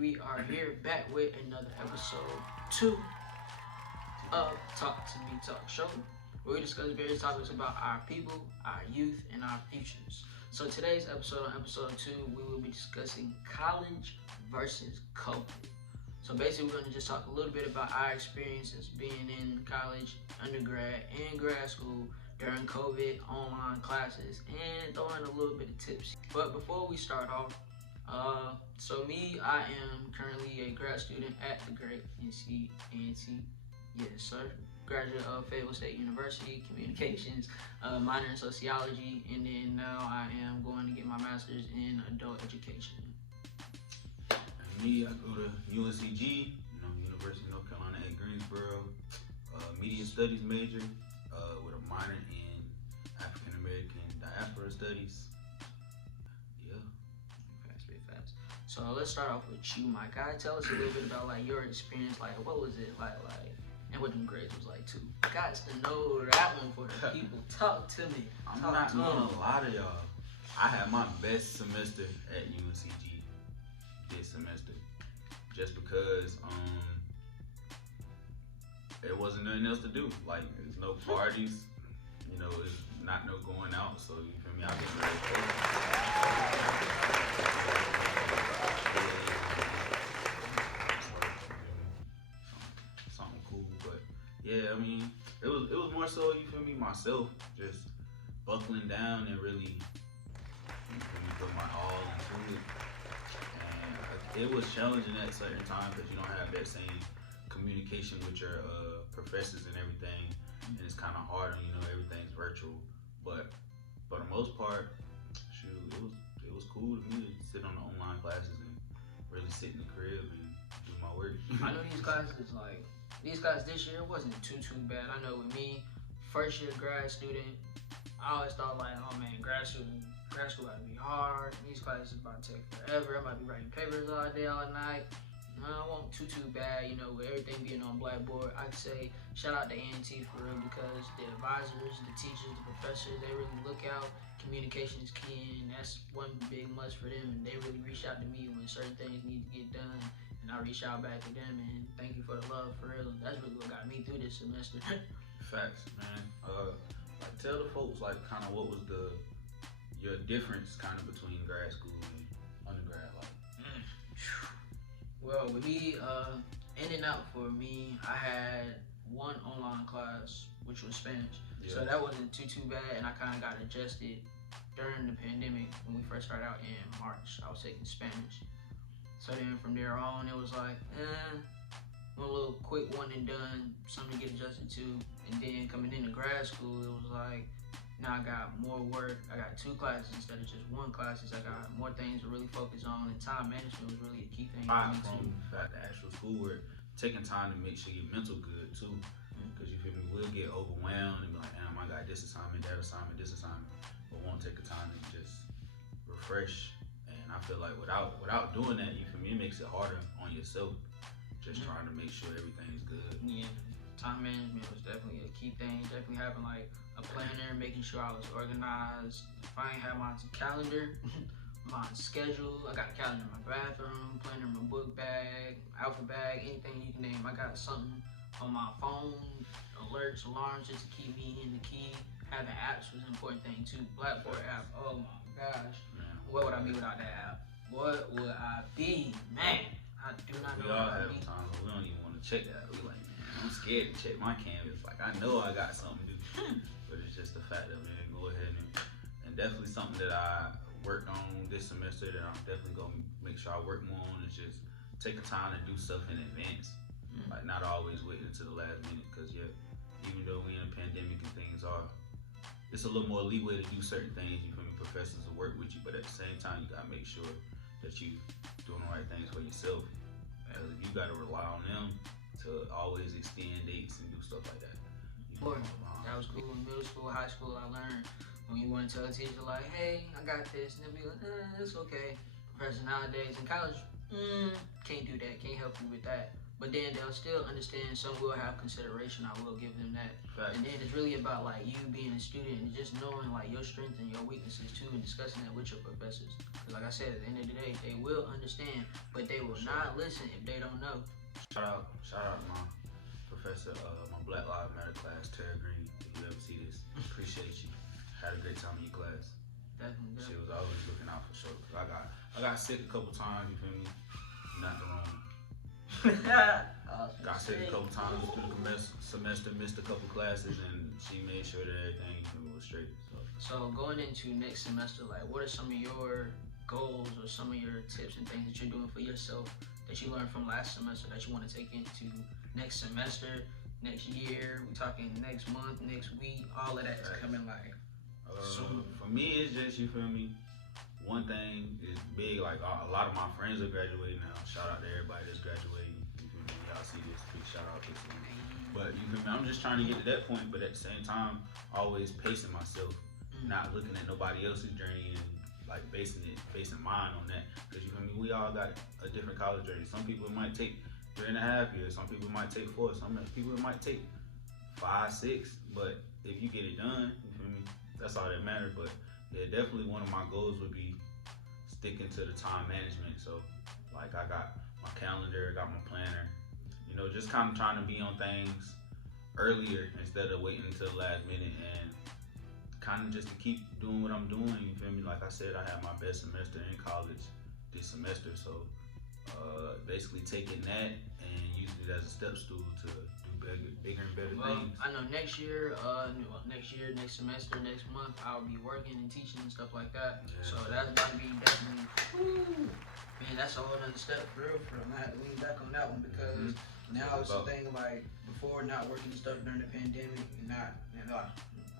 we are here back with another episode 2 of Talk to Me Talk Show, where we discuss various topics about our people, our youth, and our futures. So today's episode, on episode 2, we will be discussing college versus COVID. So basically, we're going to just talk a little bit about our experiences being in college, undergrad, and grad school during COVID, online classes, and throwing a little bit of tips. But before we start off, so me, I am currently a grad student at the great NC, yes sir, graduate of Fayetteville State University, communications, minor in sociology, and then now I am going to get my master's in adult education. And me, I go to UNCG, University of North Carolina at Greensboro, media studies major, with a minor in African American diaspora studies. So let's start off with you, Mike. Tell us a little bit about like your experience, like what was it like, and what them grades was like too. Got to know that one for the people. Talk to me. I'm not gonna lie to y'all. I had my best semester at UNCG this semester, just because it wasn't nothing else to do. Like there's no parties, it's not no going out. So you feel me? I've been very something cool, but yeah, I mean, it was more so, you feel me, myself just buckling down and really, you feel me, put my all into it. And it was challenging at certain times because you don't have that same communication with your professors and everything, and it's kind of hard, and everything's virtual. But for the most part, shoot, it was cool to me to sit on the online classes and really sit in the crib and do my work. I know these classes this year wasn't too bad. I know with me, first year grad student, I always thought like, oh man, grad school gotta be hard. These classes about to take forever. I might be writing papers all day, all night. I won't too bad, with everything being on Blackboard. I'd say shout out to A&T for real, because the advisors, the teachers, the professors, they really look out. Communication is key, and that's one big must for them. And they really reach out to me when certain things need to get done, and I reach out back to them. And thank you for the love, for real. That's really what got me through this semester. Facts, man. Like tell the folks like kind of what was your difference kind of between grad school and undergrad, like. Well, with me, in and out for me, I had one online class, which was Spanish. Yeah. So that wasn't too bad, and I kind of got adjusted during the pandemic when we first started out in March. I was taking Spanish. So then from there on, it was like, one little quick one and done, something to get adjusted to. And then coming into grad school, it was like, now I got more work. I got 2 classes instead of just 1 class. I got more things to really focus on, and time management was really a key thing for me too. Fact, the actual schoolwork, taking time to make sure your mental good too, because you feel me, we'll get overwhelmed and be like, damn, I got this assignment, this assignment, but won't take the time to just refresh. And I feel like without doing that, you feel me, it makes it harder on yourself. Just trying to make sure everything's good. Yeah, time management was definitely a key thing. Definitely having like a planner, making sure I was organized. If I ain't have my calendar, my schedule, I got a calendar in my bathroom, planner in my book bag, alpha bag, anything you can name. I got something on my phone, alerts, alarms, just to keep me in the key. Having apps was an important thing too. Blackboard app, oh my gosh. Man. What would I be without that app? What would I be? Man, I do not know. We all have times where we don't even want to check that. We like, man, I'm scared to check my Canvas. Like, I know I got something to do. But it's just the fact that, man, go ahead and definitely something that I worked on this semester that I'm definitely going to make sure I work more on is just taking time to do stuff in advance. Like, not always waiting until the last minute, because, yeah, even though we're in a pandemic and things are, it's a little more leeway to do certain things. You feel me? Professors will work with you, but at the same time, you got to make sure that you doing the right things for yourself. And you got to rely on them to always extend dates and do stuff like that. That was cool. In middle school, high school, I learned when you want to tell a teacher like, hey, I got this, and they'll be like, it's okay. Professor nowadays in college, can't do that, can't help you with that. but then they'll still understand. Some will have consideration. I will give them that. Facts. And then it's really about like you being a student and just knowing like your strengths and your weaknesses too, and discussing that with your professors. Because like I said, at the end of the day, they will understand, but they will not listen if they don't know. Shout out to my professor, my Black Lives Matter class, Tara Green. If you ever see this, appreciate you. Had a great time in your class. Definitely. She was always looking out for sure. Cause I got sick a couple times. You feel me? Not the wrong. Got sick a couple times through the semester, missed a couple classes, and she made sure that everything was straight. So going into next semester, like, what are some of your goals or some of your tips and things that you're doing for yourself that you learned from last semester that you want to take into next semester, next year? We talking next month, next week, all of that is coming like soon. For me, it's just, you feel me? One thing is big, like a lot of my friends are graduating now. Shout out to everybody that's graduating. You feel me? Y'all see this, big shout out to them. But you feel me? I'm just trying to get to that point, but at the same time, always pacing myself, not looking at nobody else's journey and like basing mine on that. Because you feel me? We all got a different college journey. Some people might take 3.5 years. Some people might take 4. Some people might take 5, 6. But if you get it done, you feel me? That's all that matters. But yeah, definitely one of my goals would be sticking to the time management. So like I got my calendar, I got my planner, you know, just kind of trying to be on things earlier instead of waiting until the last minute, and kind of just to keep doing what I'm doing, you feel me? Like I said, I had my best semester in college this semester, so basically taking that and using it as a step stool to do bigger and better things. I know next year, next semester, next month, I'll be working and teaching and stuff like that. Yeah. So that's about to be definitely, man, that's a whole other step for real. I'm gonna have to lean back on that one because now it's a thing like before not working and stuff during the pandemic,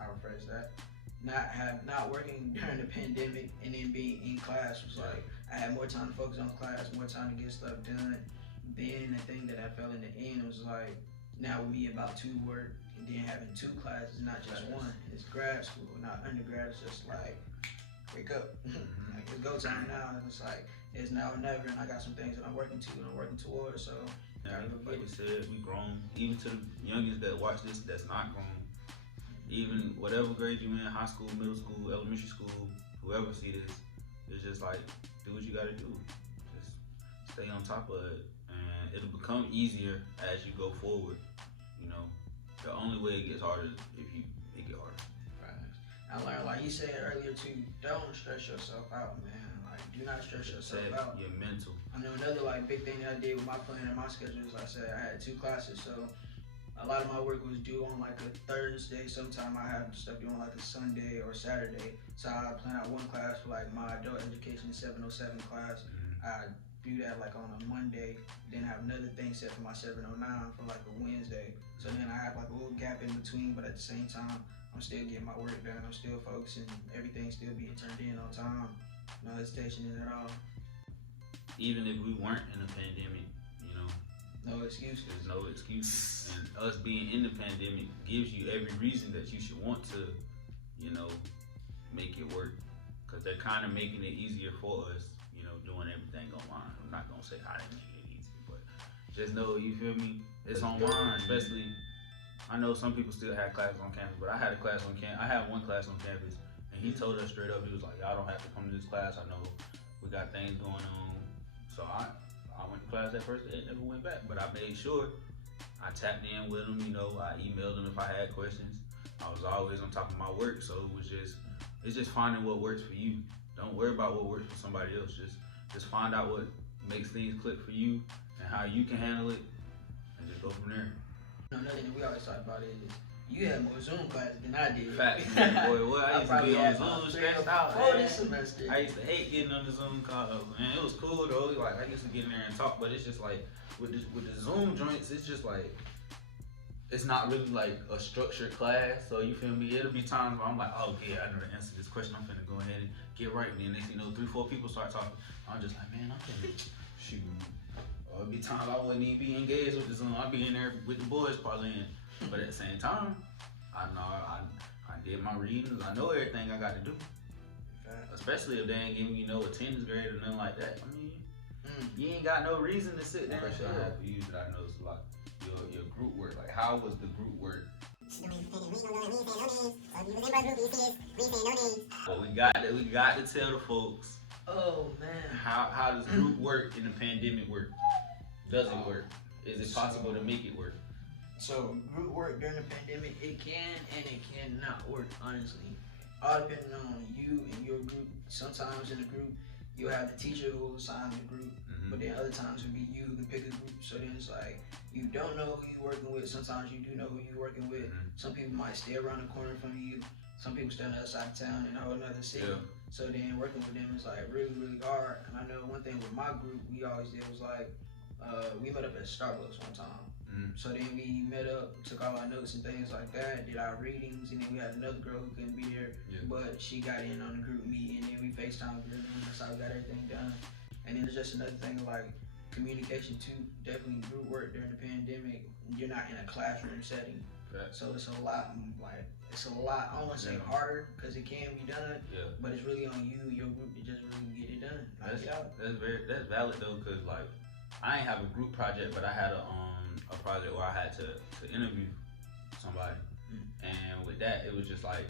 I'll rephrase that. Not working during the pandemic and then being in class was like I had more time to focus on class, more time to get stuff done. Then the thing that I felt in the end was like now with me about to work and then having 2 classes, not just one. It's grad school, not undergrad. It's just like wake up, like it's go time now. And it's like it's now or never, and I got some things that I'm working to and I'm working towards. So like you said, we grown. Even to the youngest that watch this, that's not grown. Even whatever grade you in, high school, middle school, elementary school, whoever see this, it's just like, do what you gotta do. Just stay on top of it, and it'll become easier as you go forward. You know, the only way it gets harder is if it get harder. Right. I learned, like you said earlier too, don't stress yourself out, man. Like, do not stress yourself out. Your mental. I know another like big thing that I did with my plan and my schedule is, like I said, I had 2 classes, so a lot of my work was due on like a Thursday. Sometime I have stuff due on like a Sunday or Saturday. So I plan out one class for like my adult education 707 class. I do that like on a Monday. Then I have another thing set for my 709 for like a Wednesday. So then I have like a little gap in between, but at the same time, I'm still getting my work done. I'm still focusing. Everything's still being turned in on time. No hesitation in it at all. Even if we weren't in a pandemic, no excuses. There's no excuses. And us being in the pandemic gives you every reason that you should want to, make it work. Because they're kind of making it easier for us, doing everything online. I'm not going to say how they make it easy, but just know, you feel me? It's online, especially, I know some people still have classes on campus, but I had a class on campus. I had one class on campus, and he told us straight up, he was like, y'all don't have to come to this class. I know we got things going on. So I went to class that first day and never went back, but I made sure I tapped in with them, I emailed them if I had questions. I was always on top of my work, so it's just finding what works for you. Don't worry about what works for somebody else. Just find out what makes things click for you and how you can handle it, and just go from there. Another thing we always talk about is you had more Zoom classes than I did. Facts, boy. Well, I used to be on Zoom stressed out. This semester. I used to hate getting on the Zoom call, man. It was cool though. Like I used to get in there and talk, but it's just like with the Zoom joints, it's just like it's not really like a structured class. So you feel me? It'll be times where I'm like, oh yeah, I know the answer to this question. I'm finna go ahead and get right. And then next, 3-4 people start talking. I'm just like, man, I'm finna shoot. Or it'd be times I wouldn't even be engaged with the Zoom. I'd be in there with the boys parlaying. But at the same time, I know I did my readings. I know everything I got to do. Especially if they ain't giving me no attendance grade or nothing like that. I mean, You ain't got no reason to sit there and fail. I have for you that I noticed a lot. Your group work, like how was the group work? But we got to tell the folks. Oh man. How does group work in the pandemic work? Does it work? Is it possible to make it work? So group work during the pandemic, it can and it cannot work, honestly. All depending on you and your group. Sometimes in the group, you'll have the teacher who will assign the group, but then other times it'll be you who can pick a group. So then it's like, you don't know who you're working with. Sometimes you do know who you're working with. Some people might stay around the corner from you. Some people stay on the other side of town in a whole other city. Yeah. So then working with them is like really, really hard. And I know one thing with my group, we always did was like, we met up at Starbucks one time. So then we met up, took all our notes and things like that, did our readings, and then we had another girl who couldn't be there, but she got in on the group meeting, and then we FaceTime with her, and that's how we got everything done. And then there's just another thing like communication too, definitely group work during the pandemic. You're not in a classroom setting, so it's a lot, I don't want to say harder, because it can be done, but it's really on you and your group to just really get it done. That's valid though, because like, I ain't have a group project, but I had a project where I had to interview somebody, and with that it was just like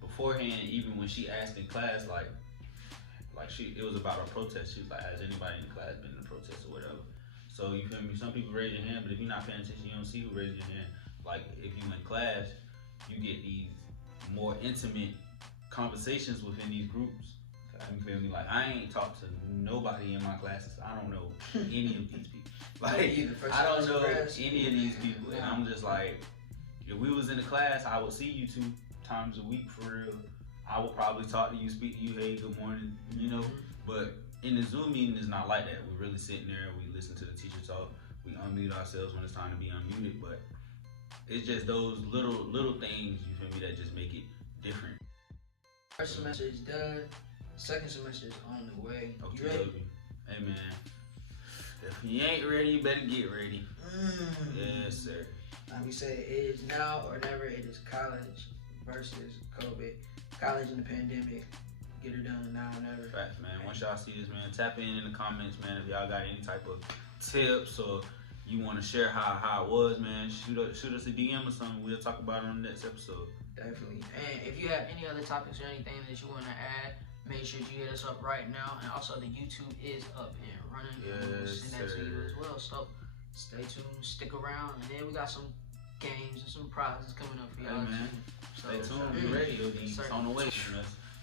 beforehand, even when she asked in class, it was about a protest. She was like, has anybody in the class been in a protest or whatever? So you feel me? Some people raise your hand, but if you're not paying attention, you don't see who raises your hand. Like if you in class, you get these more intimate conversations within these groups. You feel me? Like I ain't talked to nobody in my classes. I don't know any of these people. Like I don't know any of these people, and I'm just like, if we was in the class, I would see you 2 times a week for real. I would probably talk to you, speak to you, hey, good morning, you know. But in the Zoom meeting, it's not like that. We're really sitting there, we listen to the teacher talk, we unmute ourselves when it's time to be unmuted. But it's just those little things, you feel me, that just make it different. First semester is done. Second semester is on the way. Okay, you ready? Hey man, if you ain't ready, you better get ready. Yes, sir. Like we say, it is now or never. It is college versus COVID. College in the pandemic. Get it done now or never. Facts, man. Once y'all see this, man, tap in the comments, man. If y'all got any type of tips or you want to share how it was, man, shoot us a DM or something. We'll talk about it on the next episode. Definitely. And if you have any other topics or anything that you want to add, make sure you hit us up right now. And also the YouTube is up and running. We'll send that to you as well. So stay tuned, stick around, and then we got some games and some prizes coming up for y'all. Hey, man. So, stay tuned. Be ready. It's on the way.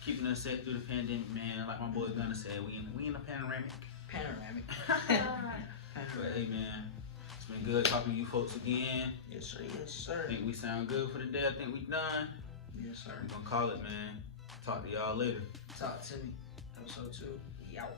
Keeping us set through the pandemic, man. Like my boy Gunna said, we in a panoramic. Panoramic. But hey, man, it's been good talking to you folks again. Yes, sir. Yes, sir. I think we sound good for the day. I think we done. Yes, sir. We're gonna call it, man. Talk to y'all later. Talk to me. Episode 2. We out.